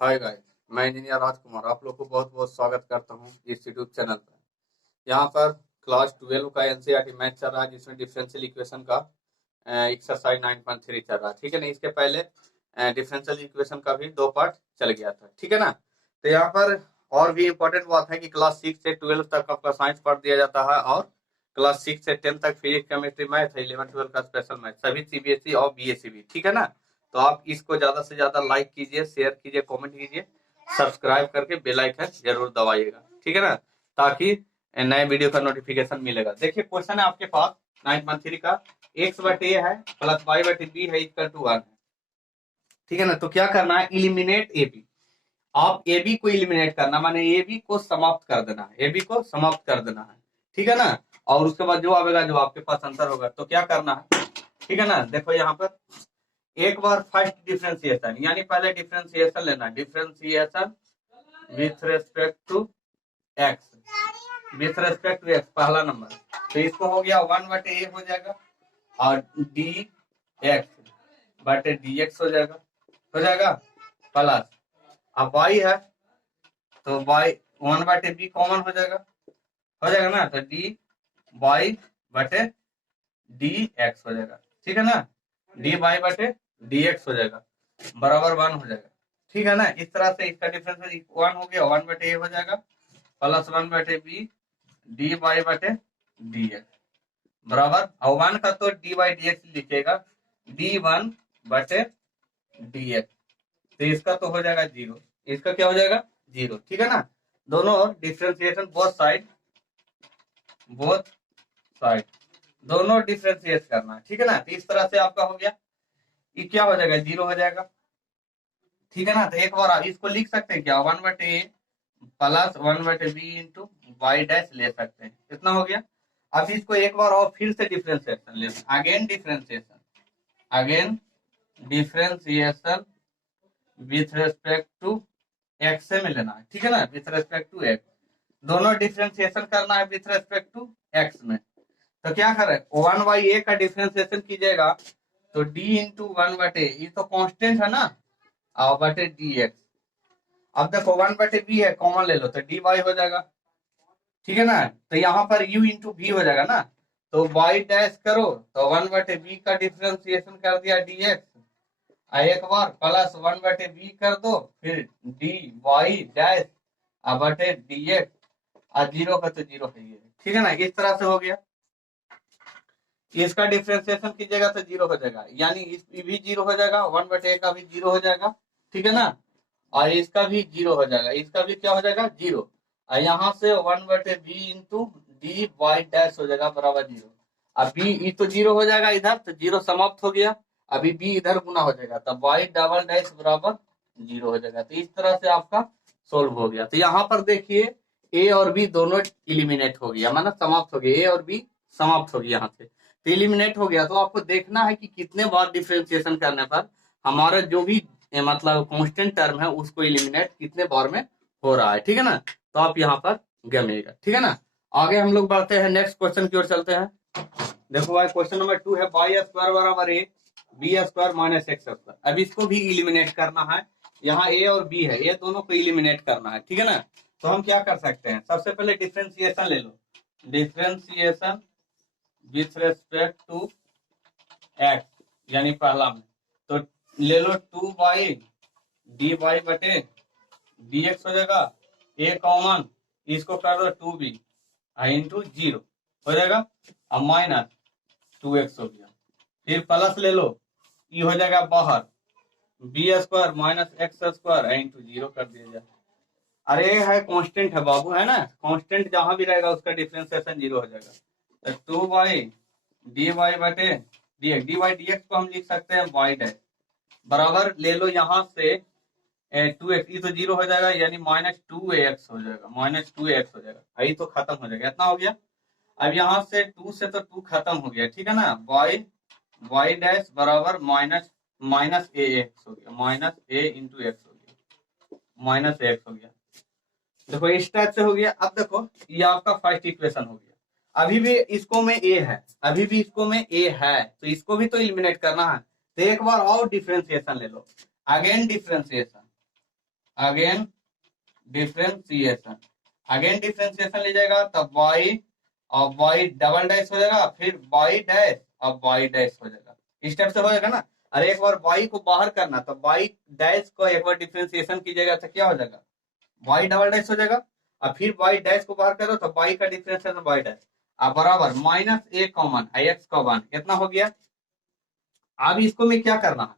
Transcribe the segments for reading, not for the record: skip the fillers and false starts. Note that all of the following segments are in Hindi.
हाय गाइस, मैं इंजीनियर राजकुमार आप लोग को बहुत बहुत स्वागत करता हूं इस यूट्यूब चैनल पर। यहाँ पर क्लास 12 का एनसीईआरटी मैथ चल रहा है जिसमें डिफरेंशियल इक्वेशन का एक्सरसाइज 9.3 चल रहा है। ठीक है ना। इसके पहले डिफरेंशियल इक्वेशन का भी 2 पार्ट चल गया था। ठीक है ना। तो यहाँ पर और भी इम्पोर्टेंट बात है कि क्लास 6 से 12 तक आपका साइंस पढ़ दिया जाता है और क्लास 6 से 10 तक फिजिक्स केमिस्ट्री मैथ है, 11-12 का स्पेशल मैथ सभी सीबीएसई और बीएसई भी। ठीक है ना। तो आप इसको ज्यादा से ज्यादा लाइक कीजिए, शेयर कीजिए, कमेंट कीजिए, सब्सक्राइब करके बेल आइकन जरूर दबाइएगा। ठीक है ना। ताकि नए वीडियो का नोटिफिकेशन मिलेगा। देखिए क्वेश्चन है आपके पास 9.3 का, एक्स बटे ए है प्लस वाई बटे बी है इक्वल टू 1। ठीक है ना। तो क्या करना है, इलिमिनेट ए बी। आप ए बी को इलिमिनेट करना माने ए बी को समाप्त कर देना है, ए बी को समाप्त कर देना है। ठीक है ना। और उसके बाद जो आएगा, जो आपके पास आंसर होगा, तो क्या करना है। ठीक है ना। देखो यहाँ पर एक बार फर्स्ट डिफरेंशिएशन यानी पहले डिफरेंशिएशन लेना, differentiation with respect to x, with respect to x पहला नंबर। तो इसको हो गया 1/a हो जाएगा और डी एक्स बटे डी एक्स हो जाएगा प्लस अब y है तो y 1/b कॉमन हो जाएगा ना। तो डी वाई बटे डी एक्स हो जाएगा। ठीक है ना। डी वाई बटे डी एक्स हो जाएगा बराबर 1 हो जाएगा। ठीक है ना। इस तरह से इसका डिफरेंस 1 हो गया, 1/a हो जाएगा प्लस 1/b डी वाई बटे डी एक्स बराबर, और 1 का तो डी वाई डी एक्स लिखेगा d1 बटे डी एक्स। तो इसका तो हो जाएगा 0, इसका क्या हो जाएगा 0। ठीक है ना। दोनों डिफरेंशिएशन बोथ साइड दोनों डिफरेंशिएट करना है। ठीक है ना। तो इस तरह से आपका हो गया, ये क्या हो जाएगा 0 हो जाएगा। ठीक है ना। तो एक बार आप इसको लिख सकते हैं क्या, 1/a plus 1/b into Y dash ले सकते हैं, इतना हो गया। अब इसको एक बार और फिर से डिफरेंशिएशन ले, again differentiation with respect to x में लेना है। ठीक है ना। विथ रेस्पेक्ट टू एक्स दोनों डिफरेंशिएशन करना है विथ रेस्पेक्ट टू एक्स में। तो क्या करे, 1/a का डिफरेंशिएशन कीजिएगा तो d इंटू 1/a, ये तो कांस्टेंट है ना, और बटे डी एक्स। अब देखो 1/b है, कॉमन ले लो तो dy हो जाएगा। ठीक है ना। तो यहाँ पर u इंटू v हो जाएगा ना, तो y डैश करो तो 1/b का डिफरेंशिएशन कर दिया dx, एक बार प्लस 1/b कर दो फिर dy डैश बटे dx, और 0 का तो 0 है ये। ठीक है ना। इस तरह से हो गया। इसका डिफरेंशिएशन कीजिएगा तो 0 हो जाएगा, यानी इस भी 0 हो जाएगा, 1/a का भी 0 हो जाएगा। ठीक है ना। और इसका भी 0 हो जाएगा, इसका भी क्या हो जाएगा 0, और यहाँ से 1/b into D Y dash हो जाएगा बराबर 0। अब b तो 0 हो जाएगा इधर, तो 0 समाप्त हो गया। अभी b इधर गुना हो जाएगा, तब y डबल डैश बराबर 0 हो जाएगा। तो इस तरह से आपका सोल्व हो गया। तो यहाँ पर देखिए a और b दोनों इलिमिनेट हो गया, माना समाप्त हो गया, a और b समाप्त हो गया यहाँ से, तो इलिमिनेट हो गया। तो आपको देखना है कि कितने बार डिफरेंशिएशन करने पर हमारा जो भी मतलब कांस्टेंट टर्म है उसको इलिमिनेट कितने बार में हो रहा है। ठीक है ना। तो आप यहाँ पर गमेगा। ठीक है ना। आगे हम लोग बढ़ते हैं, नेक्स्ट क्वेश्चन की ओर चलते हैं। देखो भाई क्वेश्चन नंबर 2 है वाई स्क्वायर बराबर a b square minus x square. अब इसको भी इलिमिनेट करना है, यहाँ a और b है, ये दोनों को इलिमिनेट करना है। ठीक है ना। तो हम क्या कर सकते हैं, सबसे पहले डिफरेंशिएशन ले लो, differentiation with respect to X यानी पहला में, तो ले लो 2 डी वाई बटे डी एक्स हो जाएगा, ए कॉमन, इसको कर दो 2b इंटू 0 हो जाएगा, अब माइनस 2x हो गया, फिर प्लस ले लो, ई हो जाएगा बाहर, b square minus x square into 0 कर दिया जाए। अरे है कांस्टेंट है बाबू, है ना, कांस्टेंट जहां भी रहेगा उसका डिफरेंशिएशन 0 हो जाएगा। तो 2 डी वाई बटे डी वाई डी एक्स को हम लिख सकते हैं वाई डैश बराबर, ले लो यहाँ से 2x, ये तो 0 हो जाएगा, यानी -2ax हो जाएगा, -2ax हो जाएगा, यही तो खत्म हो जाएगा, इतना हो गया। अब यहाँ से 2 से तो 2 खत्म हो गया। ठीक है ना। वाई डैश बराबर माइनस ए एक्स हो गया, माइनस ए इंटू एक्स हो गया, माइनस एक्स हो गया। देखो इस टाइप से हो गया। अब देखो ये आपका फर्स्ट इक्वेशन हो गया। अभी भी इसको में ए है, अभी भी इसको में ए है, तो इसको भी तो एलिमिनेट करना है। तो एक बार और डिफरेंशिएशन ले लो, again differentiation, again differentiation, again differentiation लीजिएगा तब y और y डबल डैश हो जाएगा, फिर y डैश और y डैश हो जाएगा। इस टाइप से हो जाएगा ना। अरे एक बार y को बाहर करना तो y डैश को एक बार डिफ्रेंसिएशन कीजिएगा तो क्या हो जाएगा, y डबल डैश हो जाएगा, और फिर y डैश को बाहर करो तो y का डिफ्रेंसिएशन y डैश अब बराबर माइनस a कॉमन x का वन कितना हो गया। अब इसको में क्या करना है,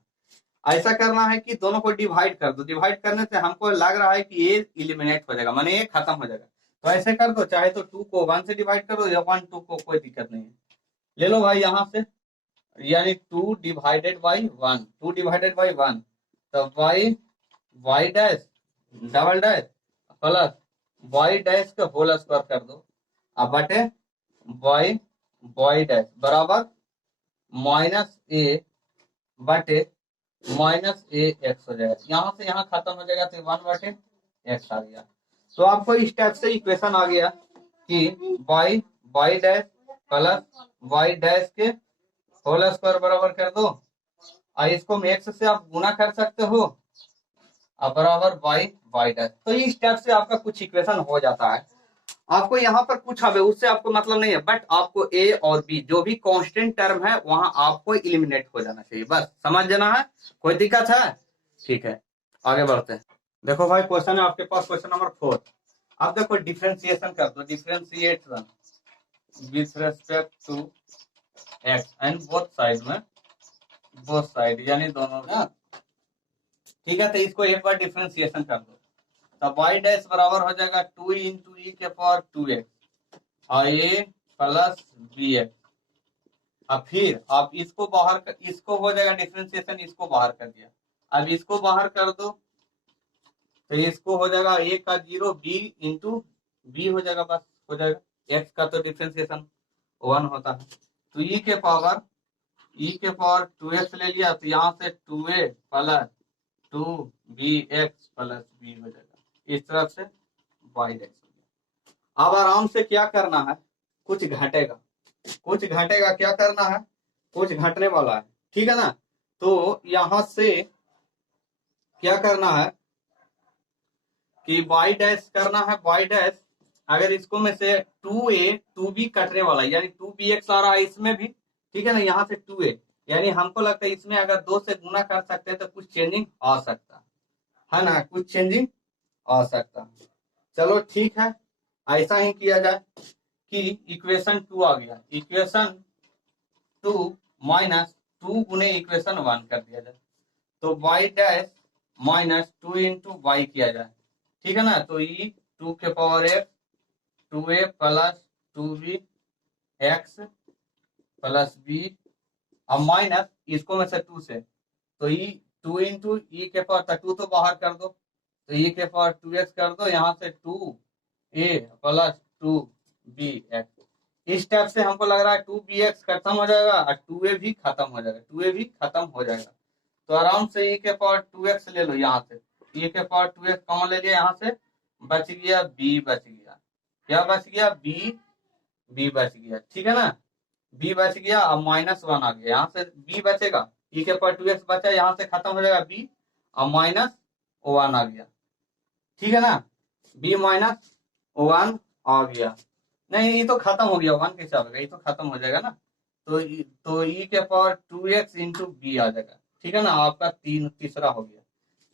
ऐसा करना है कि दोनों को डिवाइड कर दो, डिवाइड करने से हमको लग रहा है कि ये इलिमिनेट हो जाएगा, माने ये खत्म हो जाएगा। तो ऐसे कर दो, चाहे तो 2 को 1 से डिवाइड करो या 1 2 को, कोई दिक्कत नहीं है। ले लो भाई यहां से, यानी 2 डिवाइडेड बाई 1, 2 डिवाइडेड बाई 1 तो y dash double dash plus y dash का होल स्क्वायर कर दो, अब बटे y डैश बराबर माइनस a बटे माइनस ए एक्स हो जाएगा। यहाँ से यहाँ खत्म हो जाएगा तो 1 बटे एक्स आ गया। तो आपको इस टाइप से इक्वेशन आ गया कि y dash plus y dash के होल स्क्वायर बराबर कर दो, और इसको एक्स से आप गुना कर सकते हो, और बराबर y डैश। तो इस टाइप से आपका कुछ इक्वेशन हो जाता है। आपको यहाँ पर कुछ हवे उससे आपको मतलब नहीं है, बट आपको ए और बी जो भी कांस्टेंट टर्म है वहां आपको इलिमिनेट हो जाना चाहिए, बस समझ जाना है। कोई दिक्कत है? ठीक है, आगे बढ़ते हैं। देखो भाई क्वेश्चन है आपके पास, क्वेश्चन नंबर 4। अब देखो डिफ्रेंसिएशन कर दो, differentiation with respect to x and both side में, बोथ साइड यानी दोनों ना, ठीक है। तो इसको एक बार डिफ्रेंसिएशन कर दो, तो y डैश बराबर हो जाएगा 2 इंटू ई के पावर 2x और a प्लस बी एक्स। अब फिर आप इसको बाहर कर, इसको हो जाएगा डिफ्रेंसिएशन, इसको बाहर कर दिया, अब इसको बाहर कर दो तो इसको हो जाएगा a का 0 b इंटू बी हो जाएगा, बस हो जाएगा। x का तो डिफ्रेंसिएशन 1 होता है, तो e के पावर 2x ले लिया तो यहाँ से 2a plus 2bx plus b हो जाएगा, इस तरफ से y डैश हो गया। अब आराम से क्या करना है, कुछ घटेगा, कुछ घटेगा, क्या करना है, कुछ घटने वाला है, ठीक है ना। तो यहां से क्या करना है कि y डैश करना है, y डैश अगर इसको में से 2a 2b कटने वाला है, यानी 2bx आ रहा है इसमें भी, ठीक है ना। यहाँ से 2a यानी हमको लगता है इसमें अगर 2 से गुना कर सकते हैं तो कुछ चेंजिंग आ सकता है ना, कुछ चेंजिंग आ सकता है। चलो ठीक है, ऐसा ही किया जाए कि इक्वेशन 2 आ गया, इक्वेशन 2 माइनस 2 गुने इक्वेशन 1 कर दिया जाए, तो y dash minus 2 into y किया जाए, ठीक है ना। तो ई 2 के power x 2a plus 2b x plus b, अब माइनस इसको में से 2 से, तो ई 2 इंटू ई के पावर 2 तो बाहर कर दो, तो ई के पावर 2x कर दो, यहाँ से 2a प्लस 2bx। इस टाइप से हमको लग रहा है 2bx खत्म हो जाएगा और 2a भी खत्म हो जाएगा, 2a भी खत्म हो जाएगा। तो आराम से e के पावर 2x ले लो, यहाँ से e के पावर 2x कॉमन ले लिया, यहाँ से बच गया b, बच गया क्या, बच गया b बच गया, ठीक है ना। b बच गया, अब -1 आ गया, यहाँ से b बचेगा, e के पावर 2x बचा, यहाँ से खत्म हो जाएगा b और -1 आ गया, ठीक है ना। b -1 आ गया, नहीं ये तो खत्म हो गया, 1 कैसे आएगा, ये तो खत्म हो जाएगा ना। तो e के पावर 2x इंटू बी आ जाएगा, ठीक है ना, आपका तीसरा हो गया।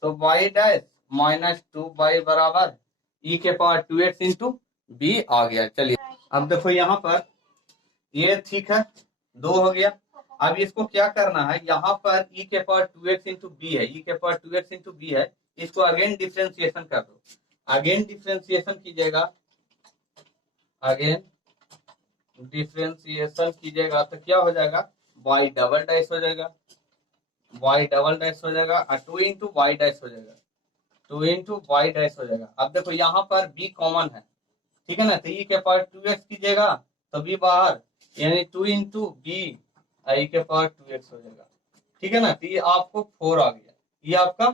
तो y डैश -2y बराबर e के पावर 2x इंटू बी आ गया। चलिए अब देखो यहाँ पर ये ठीक है, 2 हो गया। अब इसको क्या करना है, यहाँ पर e के पावर 2x इंटू बी है, e के पावर 2x इंटू बी है, इसको अगेन डिफ्रेंसिएशन कर दो, अगेन डिफ्रेंसिएशन कीजिएगा, अगेन डिफ्रेंसिएशन कीजिएगा तो क्या हो जाएगा, y डबल डैश हो जाएगा, y डबल डैश हो जाएगा और 2 इंटू वाई डैश हो जाएगा, 2 इंटू वाई डैश हो जाएगा। अब देखो यहाँ पर b कॉमन है, ठीक है ना, तो e के पावर 2x कीजिएगा तो b बाहर, यानी 2 इंटू बी आई के पावर 2x हो जाएगा, ठीक है ना। तो ये आपको 4 आ गया, ये आपका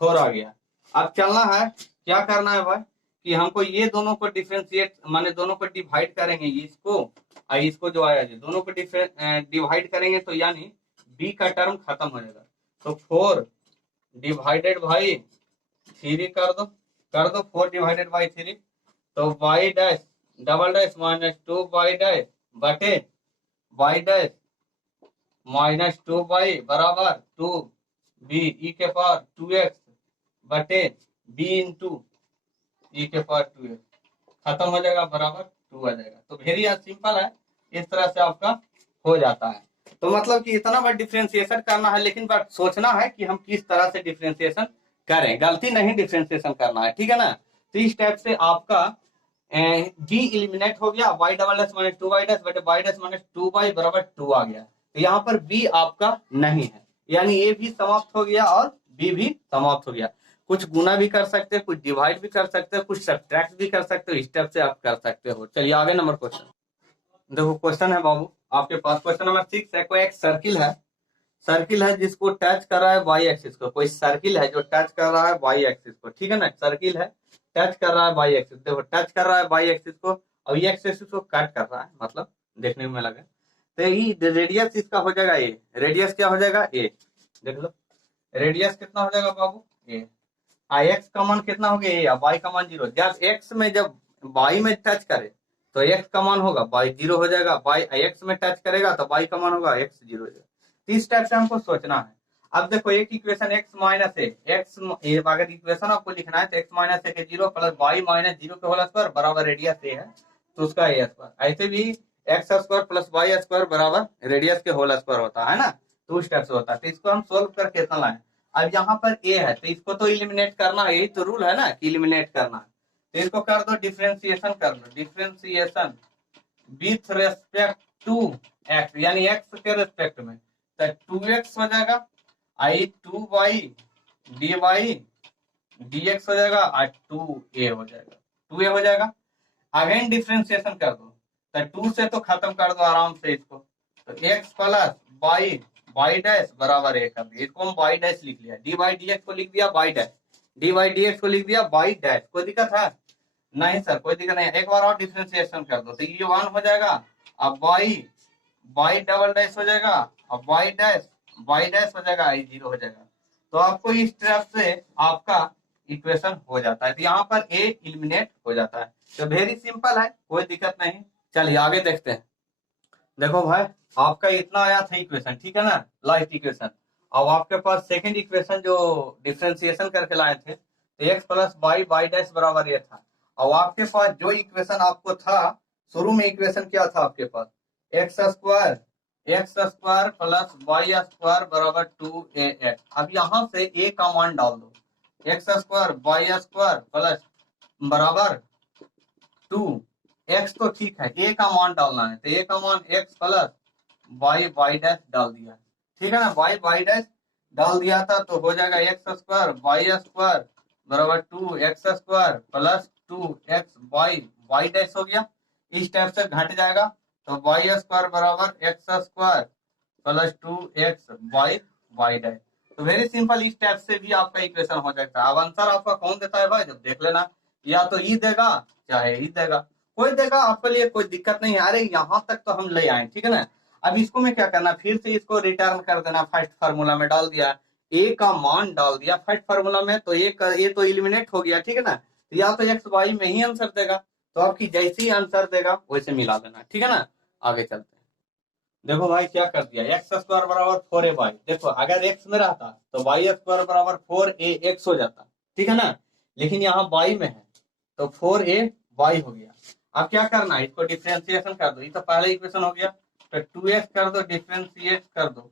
4 आ गया। अब चलना है, क्या करना है भाई कि हमको ये दोनों को डिफरेंशिएट, माने दोनों को डिवाइड करेंगे, इसको और इसको जो आया है दोनों को डिवाइड करेंगे तो यानी b का टर्म खत्म हो जाएगा। तो 4 डिवाइडेड भाई 3 कर दो 4 डिवाइडेड बाई 3, तो y dash double dash minus 2 y dash बटे वाई डैश माइनस 2 वाई बराबर 2 बी ई के पावर 2x बटे बी इंटू ई के पावर 2x, खत्म हो जाएगा बराबर 2 आ जाएगा। तो वेरी सिंपल है, इस तरह से आपका हो जाता है। तो मतलब कि इतना बड़ा डिफ्रेंसिएशन करना है, लेकिन बट सोचना है कि हम किस तरह से डिफ्रेंसिएशन करें, गलती नहीं डिफ्रेंसिएशन करना है, ठीक है ना। तो इस टाइप से आपका डी इलिमिनेट हो गया, y double dash minus 2 y dash बटे वाई डैश माइनस 2 वाई बराबर 2 आ गया। तो यहाँ पर बी आपका नहीं है, यानी ए भी समाप्त हो गया और बी भी समाप्त हो गया। कुछ गुना भी कर सकते हैं, कुछ डिवाइड भी कर सकते हैं, कुछ सब्ट्रैक्ट भी कर सकते हो, इस टाइप से आप कर सकते हो। चलिए आगे नंबर क्वेश्चन देखो। क्वेश्चन है बाबू आपके पास, क्वेश्चन नंबर 6 है। कोई एक सर्किल है जिसको टच कर रहा है वाई एक्सिस को, कोई सर्किल है जो टच कर रहा है वाई एक्सिस को, ठीक है ना। सर्किल है टच कर रहा है वाई एक्सिस, देखो टच कर रहा है वाई एक्सिस को और ये एक्सिस को कट कर रहा है, मतलब देखने में लगे। तो ये रेडियस इसका हो जाएगा ए, रेडियस क्या हो जाएगा ए, देख लो रेडियस कितना हो जाएगा बाबू ए। एक्स का मान कितना हो गया ए, वाई का मान 0। जब एक्स में जब वाई में टच करे तो एक्स का मान होगा वाई 0 हो जाएगा, वाई एक्स में टच करेगा तो वाई का मान होगा एक्स 0 हो जाएगा। इस टाइप से हमको सोचना है। अब देखो एक इक्वेशन एक्स माइनस ए, एक्स अगर इक्वेशन आपको लिखना है तो एक्स माइनस ए के 0 प्लस वाई माइनस 0 के होल स्क्वायर बराबर रेडियस ए है तो उसका ए स्क्वायर। ऐसे भी x square plus Y square बराबर रेडियस के होल स्क्वायर होता है ना, तो उस टाइप से होता है। तो इसको हम सोल्व करके इतना लाए। अब यहाँ पर ए है तो इसको तो इलिमिनेट करना है, यही तो रूल है ना कि इलिमिनेट करना है। तो इसको कर दो डिफरेंशिएशन, कर लो differentiation with respect to X, यानी एक्स के रेस्पेक्ट में, तो 2x हो जाएगा आई 2y dy dx हो जाएगा और 2a हो जाएगा, 2a हो जाएगा। अगेन डिफरेंशिएशन कर दो, तो 2 से तो खत्म कर दो आराम से इसको, तो x plus y y dash बराबर ए कर दिया, इसको हम वाई डैश लिख लिया, डी वाई डी एक्स को लिख दिया y dash, d y d x को लिख दिया वाई डैश। कोई दिक्कत है नहीं सर, कोई दिक्कत नहीं। एक बार और डिफरेंशिएशन कर दो, तो ये 1 हो जाएगा, अब वाई वाई डबल डैश हो जाएगा, अब वाई डैश हो जाएगा, आई 0 हो जाएगा। तो आपको इस तरफ से आपका इक्वेशन हो जाता है। तो यहाँ पर ए इलिमिनेट हो जाता है। तो वेरी सिंपल है, कोई दिक्कत नहीं। चलिए आगे देखते हैं। देखो भाई आपका इतना आया था इक्वेशन, ठीक है ना, लास्ट इक्वेशन। अब आपके पास सेकंड इक्वेशन जो डिफरेंशिएशन करके लाए थे, तो x plus y y dash बराबर ये था। और आपके पास जो इक्वेशन आपको था शुरू में, इक्वेशन क्या था आपके पास, X square plus Y square बराबर 2ax। अब यहाँ से ए का मान डाल दो, x square y square plus बराबर 2x, तो ठीक है ए का मान डालना है, तो ए का मान x plus y y dash डाल दिया, ठीक है ना, वाई वाई डैश डाल दिया था, तो हो जाएगा एक्स स्क्वायर वाई स्क्वायर बराबर 2x square plus 2x y y dash हो गया। इस टाइप से घट जाएगा, तो वाई स्क्वायर बराबर x square plus 2x y y dash. तो वेरी सिंपल, इस टाइप से भी आपका इक्वेशन हो जाता है। अब आंसर आपका कौन देता है भाई, जब देख लेना, या तो ई देगा चाहे ई देगा, कोई देगा, आपके लिए कोई दिक्कत नहीं है। अरे यहाँ तक तो हम ले आए, ठीक है ना। अब इसको में क्या करना, फिर से इसको रिटर्न कर देना, फर्स्ट फार्मूला में डाल दिया, ए का मान डाल दिया फर्स्ट फार्मूला में, तो ए तो इलिमिनेट हो गया, ठीक है ना। तो या तो एक्स वाई में ही आंसर देगा, तो आपकी जैसी आंसर देगा वैसे मिला देना, ठीक है ना। आगे चलते हैं। देखो भाई क्या कर दिया, एक्स स्क्वायर बराबर 4a वाई, देखो अगर एक्स में रहता तो वाई स्क्वायर बराबर 4ax हो जाता, ठीक है ना, लेकिन यहाँ वाई में है तो 4a वाई हो गया। अब क्या करना है, इसको डिफरेंशिएशन कर दो, ये तो पहले इक्वेशन हो गया, तो 2x कर दो, डिफरेंशिएट कर दो,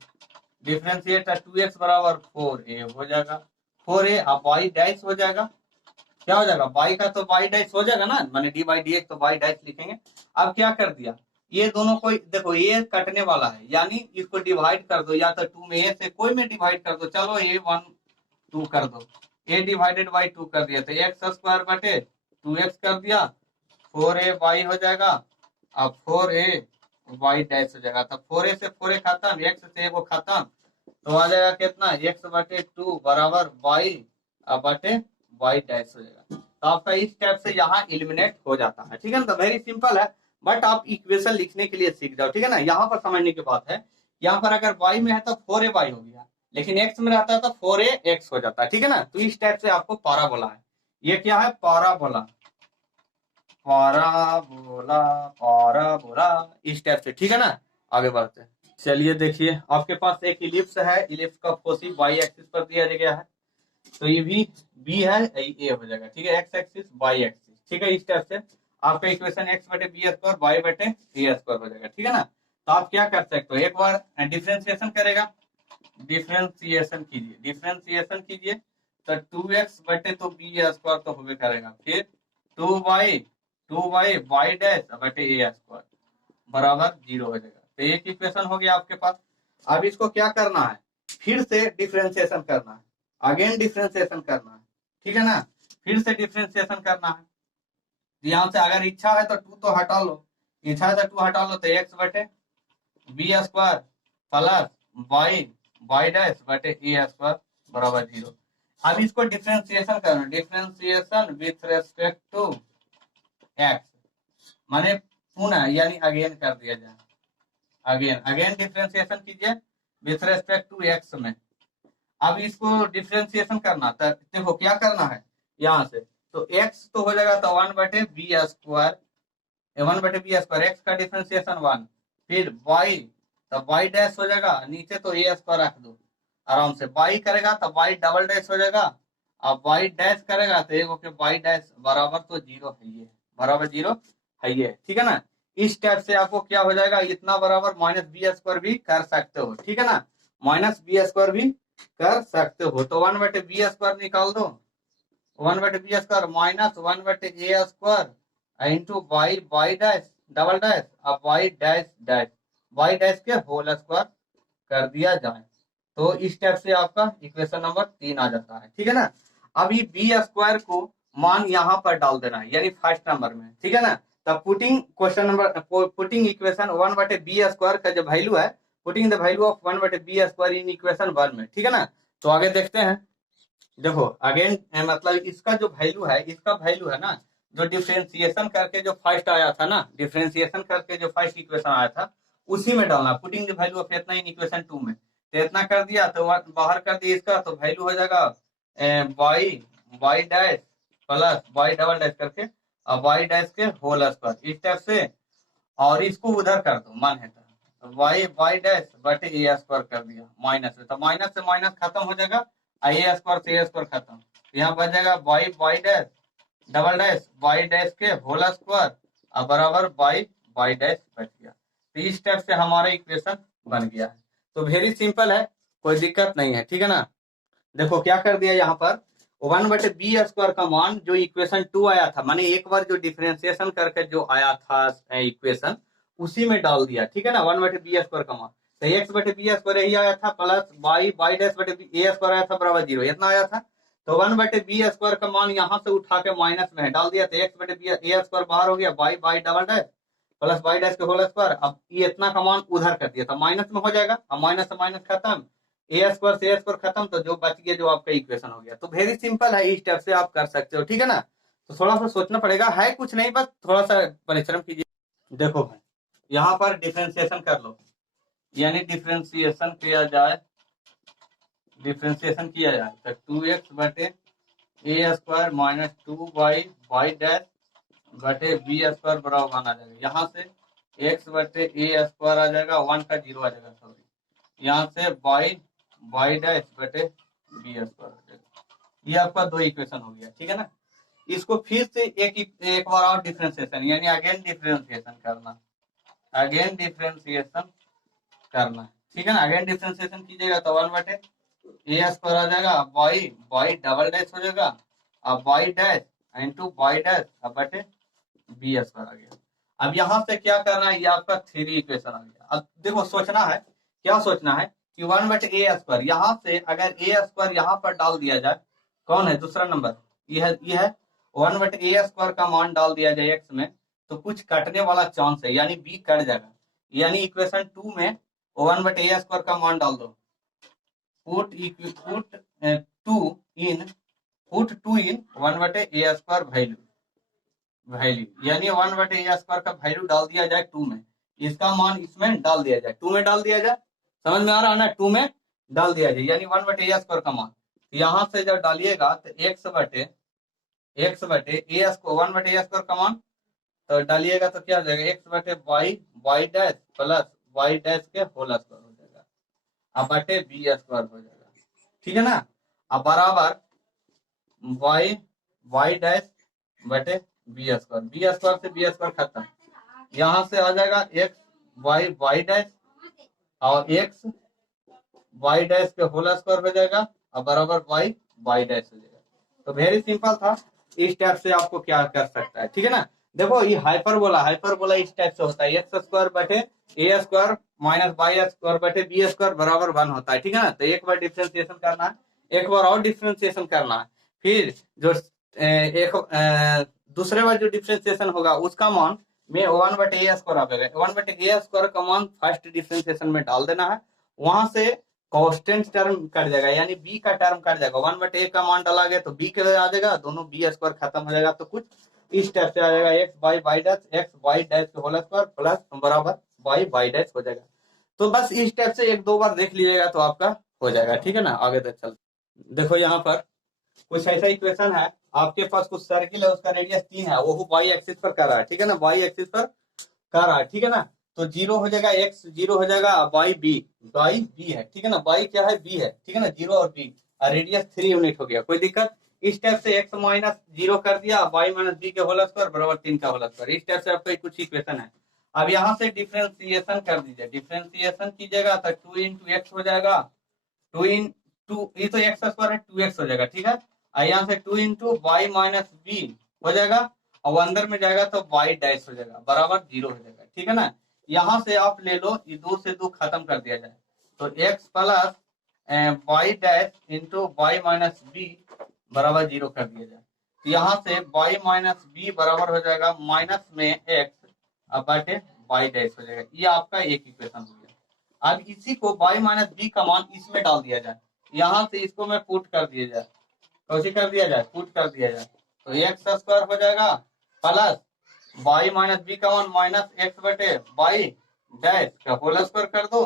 डिफरेंशिएट 2x बराबर 4a हो जाएगा, 4a अब वाई डैश हो जाएगा, क्या हो जाएगा वाई का तो वाई डैश हो जाएगा ना, माने डी बाई डी एक्स तो वाई डैश लिखेंगे। अब क्या कर दिया, ये दोनों को देखो ये कटने वाला है, यानी इसको डिवाइड कर दो, या तो 2 में ए से कोई में डिवाइड कर दो, चलो ए 1 2 कर दो, ए डिवाइडेड बाई 2 कर दिया, तो एक्स स्क्वायर बटे 2x कर दिया, 4a वाई हो जाएगा, अब 4a वाई डैश हो जाएगा, तो 4a से 4a खत्म, x से वो खत्म, तो आ जाएगा कितना, x बटे 2 बराबर वाई बटे वाई डैश हो जाएगा। तो आपका इस टाइप से यहाँ इलिमिनेट हो जाता है, ठीक है ना। तो वेरी सिंपल है, बट आप इक्वेशन लिखने के लिए सीख जाओ, ठीक है ना। यहाँ पर समझने की बात है, यहाँ पर अगर y में है तो 4a वाई हो गया, लेकिन एक्स में रहता है तो 4ax हो जाता है, ठीक है ना। तो इस टाइप से आपको पाराबोला है, ये क्या है, पाराबोला, पाराबोला, पाराबोला, इस टाइप से, ठीक है ना। आगे बढ़ते हैं, चलिए देखिए आपके पास एक इलिप्स है, इलिप्स का फोसी वाई एक्सिस पर दिया गया है, तो ये भी बी है, ए हो जाएगा, ठीक है, एक्स एक्सिस वाई एक्सिस, ठीक है। इस टाइप से आपका इक्वेशन एक्स बटे बी स्क्वायर वाई बटे ए स्क्वायर हो जाएगा, ठीक है ना। तो आप क्या कर सकते हो, एक बार डिफ्रेंसिएशन करेगा, डिफ्रेंसिएशन कीजिए, डिफ्रेंसिएशन कीजिए, तो 2x बटे तो बी स्क्वायर तो होबे करेगा, फिर 2y वाई डैश बटे ए स्क्वायर बराबर 0 हो जाएगा। तो एक इक्वेशन हो गया आपके पास। अब इसको क्या करना है, फिर से डिफ्रेंसिएशन करना है, अगेन डिफ्रेंसिएशन करना है, ठीक है ना, फिर से डिफ्रेंसिएशन करना है। यहाँ से अगर इच्छा है तो 2 तो हटा लो, इच्छा है तो 2 हटा लो, तो x बटे B square plus y dash बटे ए स्क्वायर बराबर 0। अब इसको डिफ्रेंसिएशन करना, differentiation with respect to x, माने पुनः यानी अगेन कर दिया जाए, अगेन अगेन डिफ्रेंसिएशन कीजिए विथ रेस्पेक्ट टू एक्स में। अब इसको डिफ्रेंसिएशन करना, तो देखो क्या करना है, यहाँ से तो x तो हो जाएगा तो 1 बटे बी स्क्वायर, 1 बटे बी स्क्वायर, एक्स का डिफ्रेंसिएशन 1, फिर y तो y डैश हो जाएगा, नीचे तो ए स्क्वायर रख दो आराम से, y करेगा तो y डबल डैश हो जाएगा, अब y डैश करेगा तो एक के y डैश बराबर तो 0 है, ये बराबर 0 है, ये ठीक है ना। इस टाइप से आपको क्या हो जाएगा, इतना बराबर माइनस बी स्क्वायर भी कर सकते हो, ठीक है ना, माइनस बी स्क्वायर भी कर सकते हो। तो 1 बटे बी स्क्वायर निकाल दो, 1 बटे बी स्क्वायर माइनस 1 बटे ए square into Y dash double dash, अब Y dash dash Y dash के होल स्क्वायर कर दिया जाए, तो इस टाइप से आपका इक्वेशन नंबर 3 आ जाता है, ठीक है ना। अभी बी स्क्वायर को मान यहाँ पर डाल देना है, यानी फर्स्ट नंबर में, ठीक है ना। तब putting question number, putting equation 1 बटे बी स्क्वायर का जो वैल्यू है, पुटिंग द वैल्यू ऑफ 1 बटे बी स्क्वायर इन इक्वेशन 1 में, ठीक है ना। तो आगे देखते हैं, देखो अगेन मतलब इसका जो वैल्यू है, इसका वैल्यू है ना, जो डिफ्रेंसिएशन करके जो फर्स्ट आया था ना, डिफ्रेंसिएशन करके जो फर्स्ट इक्वेशन आया था उसी में डालना, पुटिंग द वैल्यू ऑफ इतना इन इक्वेशन 2 में, तो इतना कर दिया तो बाहर कर दिया इसका, तो वैल्यू हो जाएगा y y dash plus y double dash करके वाई डैश के होल स्क्वायर, इस टाइप से, और इसको उधर कर दो मन है तो वाई वाई डैश बटे ए स्क्वायर कर दिया माइनस में, तो माइनस से माइनस खत्म हो जाएगा, ए स्क्वायर से ए स्क्वायर खत्म, यहाँ बच जाएगा y y dash double dash Y dash के होल स्क्वायर और बराबर वाई वाई डैश बच गया। तो इस टाइप से हमारा इक्वेशन बन गया है। तो वेरी सिंपल है, कोई दिक्कत नहीं है, ठीक है ना। देखो क्या कर दिया यहाँ पर, 1 बटे बी स्क्वायर का मान जो इक्वेशन 2 आया था, माने एक बार जो डिफरेंशिएशन करके जो आया था इक्वेशन उसी में डाल दिया, ठीक है ना, 1 बटे बी स्क्वायर का मान, तो एक्स बटे बी स्क्वायर यही आया था, प्लस वाई वाई डैश बटे ए स्क्वायर आया था बराबर 0, इतना आया था। तो 1 बटे बी स्क्वायर का मान यहाँ से उठा के माइनस में डाल दिया, तो एक्स बटे बी ए स्क्वायर बाहर हो गया, y y double dash plus y dash के होल स्क्वायर, अब ये इतना का मान उधर कर दिया था, माइनस में हो जाएगा, अब माइनस से माइनस खत्म, ए स्क्वायर से ए स्क्वायर खत्म, तो जो बच गया जो आपका इक्वेशन हो गया। तो वेरी सिंपल है, इस स्टेप से आप कर सकते हो, ठीक है ना। तो थोड़ा सा सोचना पड़ेगा, है कुछ नहीं, बस थोड़ा सा परिश्रम कीजिए। देखो भाई यहाँ पर डिफ्रेंसिएशन कर लो, यानी डिफ्रेंसिएशन किया जाए, डिफ्रेंसिएशन किया जाए तो 2x बटे ए square minus 2y Y dash बटे बी स्क्वायर बराबर 1 आ जाएगा, यहाँ से x बटे ए स्क्वायर आ जाएगा, 1 का 0 आ जाएगा, सॉरी, यहाँ से वाई वाई डैश बटे बी स्क्वायर आ जाएगा। ये आपका 2 इक्वेशन हो गया, ठीक है ना। इसको फिर से एक बार और डिफ्रेंसिएशन, यानी अगेन डिफ्रेंसिएशन करना, अगेन डिफ्रेंसिएशन करना, ठीक है ना। अगेन डिफ्रेंसिएशन कीजिएगा तो 1 बटे ए स्क्वायर आ जाएगा, वाई वाई डबल डैश हो जाएगा, अब Y dash into Y dash बटे बी स्क्वायर आ गया। अब यहाँ से क्या करना है, ये आपका 3 इक्वेशन आ गया। अब देखो सोचना है, क्या सोचना है कि 1 बटे ए स्क्वायर, यहाँ से अगर ए स्क्वायर यहाँ पर डाल दिया जाए, कौन है दूसरा नंबर, ये है 1 बटे ए स्क्वायर का मान डाल दिया जाए एक्स में, तो कुछ कटने वाला चांस है, यानी बी कट जाएगा, यानी इक्वेशन 2 में 1 बटे ए स्क्वायर का मान डाल दो, पुट टू इन 1 बटे ए स्क्वायर वैल्यू, यानी 1 बटे ए स्क्वायर का वैल्यू डाल दिया जाए 2 में, इसका मान इसमें डाल दिया जाए, 2 में डाल दिया जाए, समझ में आ रहा है ना, 2 में डाल दिया जाए, यानी 1/a² का मान। यहाँ से जब डालिएगा तो x बटे ए स्क्वायर 1/a² का मान तो डालिएगा तो क्या हो जाएगा, x/y dash plus y dash के होल स्क्वायर हो जाएगा, अब बटे b² हो जाएगा, ठीक है ना। अब बराबर y डैश बटे b² से b² खत्म, यहाँ से आ जाएगा y डैश और x y डैश के होल स्क्वायर हो जाएगा और बराबर y डैश हो जाएगा। तो वेरी सिंपल था, इस टाइप से आपको क्या कर सकता है, ठीक है ना। देखो ये हाइपरबोला इस टाइप से होता है, x² बटे a² माइनस y² बटे b² बराबर 1 होता है, ठीक है ना। तो एक बार डिफ्रेंसिएशन करना है, एक बार और डिफ्रेंसिएशन करना है, फिर जो दूसरे बार जो डिफ्रेंसिएशन होगा उसका मान में 1/a² आएगा, 1/a² का मान फर्स्ट डिफ्रेंसिएशन में डाल देना है, वहां से कांस्टेंट टर्म कट जाएगा, यानी b का टर्म कट जाएगा, 1/a का मान डाला गया तो b के आ जाएगा, दोनों b² खत्म हो जाएगा, तो कुछ इस टाइप से आ जाएगा x y डैश के होल स्क्वायर प्लस बराबर y डैश हो जाएगा। तो बस इस टाइप से एक दो बार देख लीजिएगा तो आपका हो जाएगा, ठीक है ना। आगे तक चल, देखो यहाँ पर कुछ ऐसा इक्वेशन है, आपके पास कुछ सर्किल है, उसका रेडियस 3 है, वो y एक्सिस पर कर रहा है, ठीक है ना, y एक्सिस पर कर रहा है, ठीक है ना। तो 0 हो जाएगा x, 0 हो जाएगा y b है, ठीक है ना, y क्या है b है, ठीक है ना, 0 और b, रेडियस 3 यूनिट हो गया, कोई दिक्कत। इस टाइप से x माइनस 0 कर दिया, y माइनस b के होल स्क्वायर बराबर 3 का होल स्क्वायर, इस टाइप से आपका कुछ इक्वेशन है। अब यहाँ से डिफ्रेंसिएशन कर दीजिए, डिफ्रेंसिएशन कीजिएगा तो 2 into x हो जाएगा, 2 into ये तो x² है, 2x हो जाएगा, ठीक है। यहाँ से 2 into y माइनस b हो जाएगा और अंदर में जाएगा तो y डैश हो जाएगा बराबर 0 हो जाएगा, ठीक है ना। यहाँ से आप ले लो, ये 2 से 2 खत्म कर दिया जाए तो x plus y dash into y minus b बराबर 0 कर दिया जाए, तो यहाँ से y माइनस b बराबर हो जाएगा माइनस में x अब बटे y डैश हो जाएगा, ये आपका एक इक्वेशन हो गया। अब इसी को y माइनस b का मान इसमें डाल दिया जाए, यहाँ से इसको मैं पुट कर दिया जाए, कैसे कर दिया जाए, पुट कर दिया जाए, तो x² हो जाएगा प्लस y माइनस बी का मान माइनस x बटे y डैश का होल स्क्वायर कर दो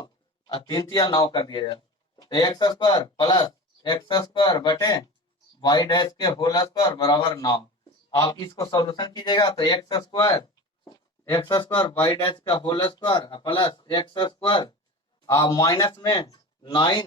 और 3 3 9 कर दिया जाए, तो x² प्लस x² बटे y डैश के होल स्क्वायर बराबर 9। आप इसको सॉल्यूशन कीजिएगा तो x² y डैश का whole square plus x² minus में 9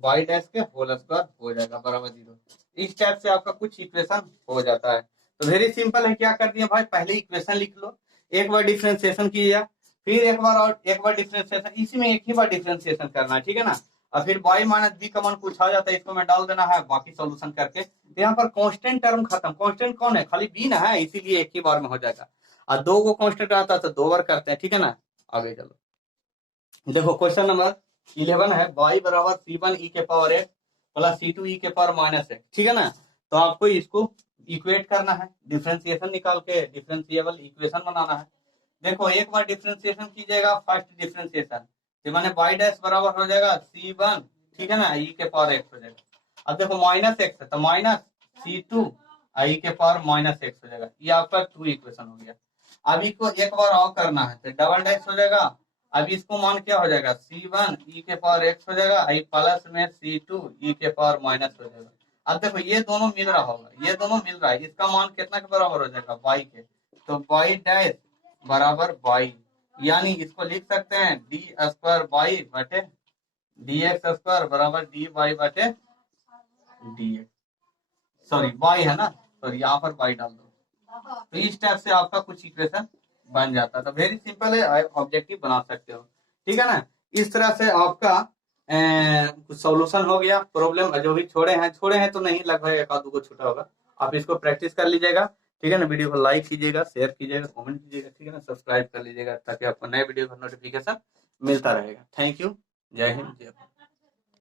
y डैश के होल स्क्वायर हो जाएगा बराबर 0। इस टाइप से आपका कुछ इक्वेशन हो जाता है। तो वेरी सिंपल है, क्या कर दिया भाई, पहले इक्वेशन लिख लो, एक बार डिफरेंशिएशन कीजिए, फिर एक बार डिफरेंशिएशन, इसी में एक ही बार डिफरेंशिएशन करना है, ठीक है ना। और फिर y माइनस b का मान कुछ आ जाता है, इसको मैं डाल देना है बाकी सॉल्यूशन करके, तो यहाँ पर कांस्टेंट टर्म खत्म, कांस्टेंट कौन है, खाली b ना है, इसीलिए एक ही बार में हो जाएगा, और 2 को कांस्टेंट आता है तो 2 बार करते हैं, ठीक है ना। आगे चलो, देखो क्वेश्चन नंबर 11 है, y बराबर c1 e के power x plus c2 e के पावर माइनस x, ठीक है ना। तो आपको इसको इक्वेट करना है, डिफरेंशिएशन निकाल के डिफरेंशिएबल इक्वेशन बनाना है। देखो एक बार डिफरेंशिएशन कीजिएगा, फर्स्ट डिफरेंशिएशन तो माने y डैश बराबर हो जाएगा c1, ठीक है ना, e के पावर x हो जाएगा। अब देखो माइनस x है तो माइनस c2 e के पावर माइनस x हो जाएगा, ये आपका 2 इक्वेशन हो गया। अब इसको एक बार और करना है तो डबल डैश हो जाएगा, अब इसको मान क्या हो जाएगा, c1 e के पावर x हो जाएगा, आई प्लस में c2 e के पावर माइनस हो जाएगा। अब देखो ये दोनों मिल रहा होगा, ये दोनों मिल रहा है, इसका मान कितना के बराबर हो जाएगा, y के, तो y डैश बराबर y, यानी इसको लिख सकते हैं d² y बटे dx² बराबर dy बटे dx, सॉरी y है ना, सॉरी यहाँ पर y डाल दो, तो इस टाइप से आपका कुछ इक्वेशन बन जाता है। तो वेरी सिंपल है, ऑब्जेक्टिव बना सकते हो, ठीक है ना। इस तरह से आपका कुछ सॉल्यूशन हो गया, प्रॉब्लम जो भी छोड़े हैं तो नहीं, लगभग एक आध को छूटा होगा, आप इसको प्रैक्टिस कर लीजिएगा, ठीक है ना। वीडियो को लाइक कीजिएगा, शेयर कीजिएगा, कमेंट कीजिएगा, ठीक है ना, सब्सक्राइब कर लीजिएगा ताकि आपको नए वीडियो का नोटिफिकेशन मिलता रहेगा। थैंक यू, जय हिंद, जय भारत।